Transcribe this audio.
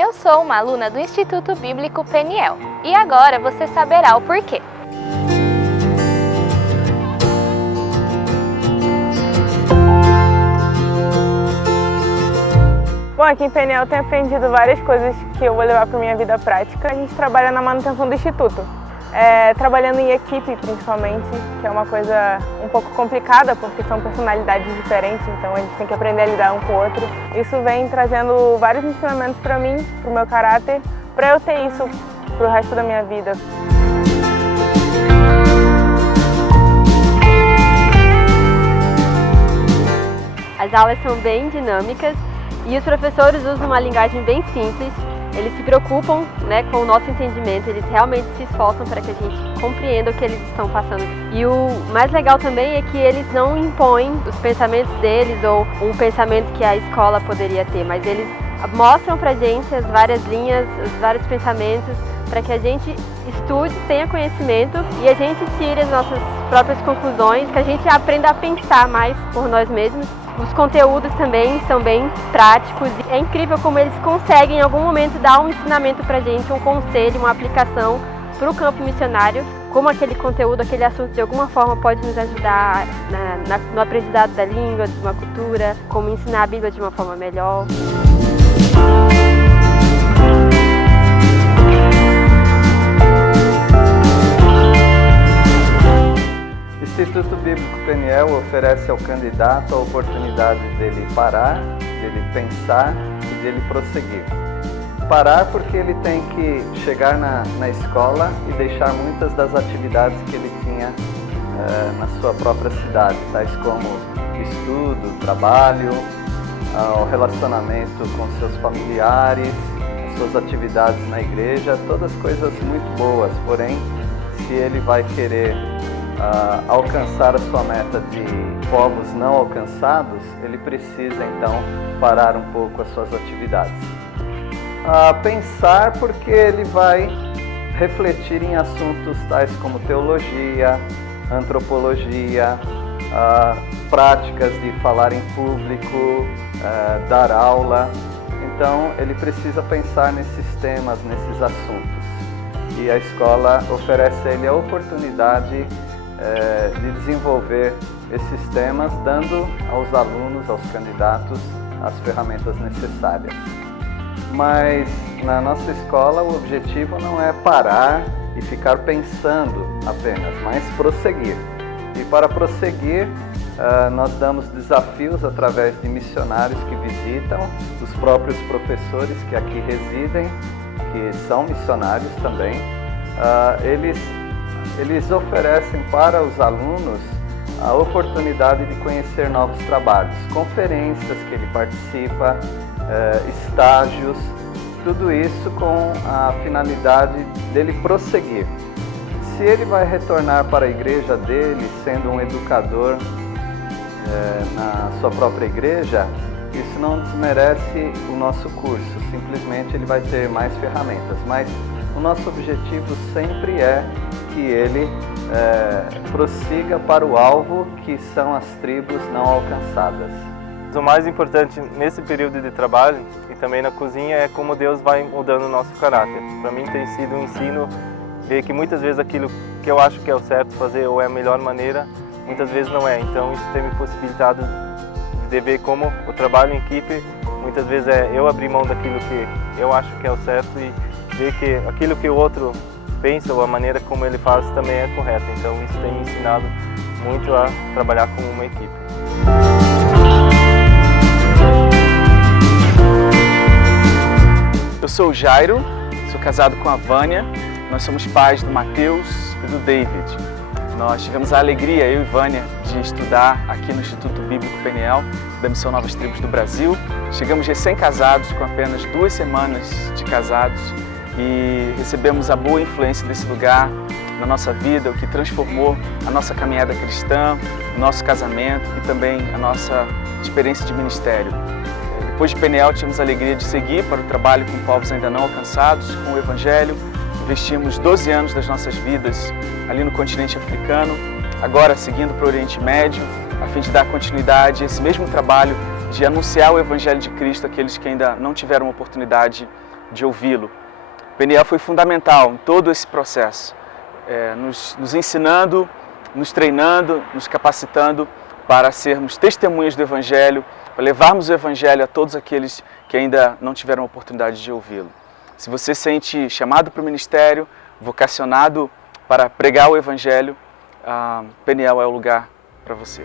Eu sou uma aluna do Instituto Bíblico Peniel e agora você saberá o porquê. Bom, aqui em Peniel eu tenho aprendido várias coisas que eu vou levar para a minha vida prática. A gente trabalha na manutenção do Instituto, trabalhando em equipe principalmente, que é uma coisa um pouco complicada porque são personalidades diferentes, então a gente tem que aprender a lidar um com o outro. Isso vem trazendo vários ensinamentos para mim, para o meu caráter, para eu ter isso para o resto da minha vida. As aulas são bem dinâmicas e os professores usam uma linguagem bem simples. Eles se preocupam, com o nosso entendimento, eles realmente se esforçam para que a gente compreenda o que eles estão passando. E o mais legal também é que eles não impõem os pensamentos deles ou um pensamento que a escola poderia ter, mas eles mostram para a gente as várias linhas, os vários pensamentos, para que a gente estude, tenha conhecimento e a gente tire as nossas próprias conclusões, que a gente aprenda a pensar mais por nós mesmos. Os conteúdos também são bem práticos e é incrível como eles conseguem em algum momento dar um ensinamento para a gente, um conselho, uma aplicação para o campo missionário, como aquele conteúdo, aquele assunto de alguma forma pode nos ajudar no aprendizado da língua, de uma cultura, como ensinar a Bíblia de uma forma melhor. O Instituto Bíblico Peniel oferece ao candidato a oportunidade dele parar, dele pensar e dele prosseguir. Parar porque ele tem que chegar na escola e deixar muitas das atividades que ele tinha na sua própria cidade, tais como estudo, trabalho, o relacionamento com seus familiares, as suas atividades na igreja, todas coisas muito boas, porém, se ele vai querer alcançar a sua meta de povos não alcançados, ele precisa então parar um pouco as suas atividades. Pensar porque ele vai refletir em assuntos tais como teologia, antropologia, práticas de falar em público, dar aula. Então ele precisa pensar nesses temas, nesses assuntos. E a escola oferece a ele a oportunidade de desenvolver esses temas, dando aos alunos, aos candidatos, as ferramentas necessárias. Mas na nossa escola o objetivo não é parar e ficar pensando apenas, mas prosseguir. E para prosseguir, nós damos desafios através de missionários que visitam, os próprios professores que aqui residem, que são missionários também. Eles oferecem para os alunos a oportunidade de conhecer novos trabalhos, conferências que ele participa, estágios, tudo isso com a finalidade dele prosseguir. Se ele vai retornar para a igreja dele, sendo um educador na sua própria igreja, isso não desmerece o nosso curso, simplesmente ele vai ter mais ferramentas, mas o nosso objetivo sempre é que ele prossiga para o alvo, que são as tribos não alcançadas. O mais importante nesse período de trabalho e também na cozinha é como Deus vai mudando o nosso caráter. Para mim tem sido um ensino ver que muitas vezes aquilo que eu acho que é o certo fazer ou é a melhor maneira, muitas vezes não é. Então isso tem me possibilitado de ver como o trabalho em equipe, muitas vezes é eu abrir mão daquilo que eu acho que é o certo e ver que aquilo que o outro pensa ou a maneira como ele faz também é correta. Então isso tem me ensinado muito a trabalhar como uma equipe. Eu sou o Jairo, sou casado com a Vânia, nós somos pais do Matheus e do David. Nós tivemos a alegria, eu e Vânia, de estudar aqui no Instituto Bíblico Peniel, da Missão Novas Tribos do Brasil. Chegamos recém-casados, com apenas 2 semanas de casados, e recebemos a boa influência desse lugar na nossa vida, o que transformou a nossa caminhada cristã, o nosso casamento e também a nossa experiência de ministério. Depois de Peniel, tivemos a alegria de seguir para o trabalho com povos ainda não alcançados, com o Evangelho. Investimos 12 anos das nossas vidas ali no continente africano, agora seguindo para o Oriente Médio, a fim de dar continuidade a esse mesmo trabalho de anunciar o Evangelho de Cristo àqueles que ainda não tiveram oportunidade de ouvi-lo. Peniel foi fundamental em todo esse processo, nos ensinando, nos treinando, nos capacitando para sermos testemunhas do Evangelho, para levarmos o Evangelho a todos aqueles que ainda não tiveram a oportunidade de ouvi-lo. Se você se sente chamado para o ministério, vocacionado para pregar o Evangelho, Peniel é o lugar para você.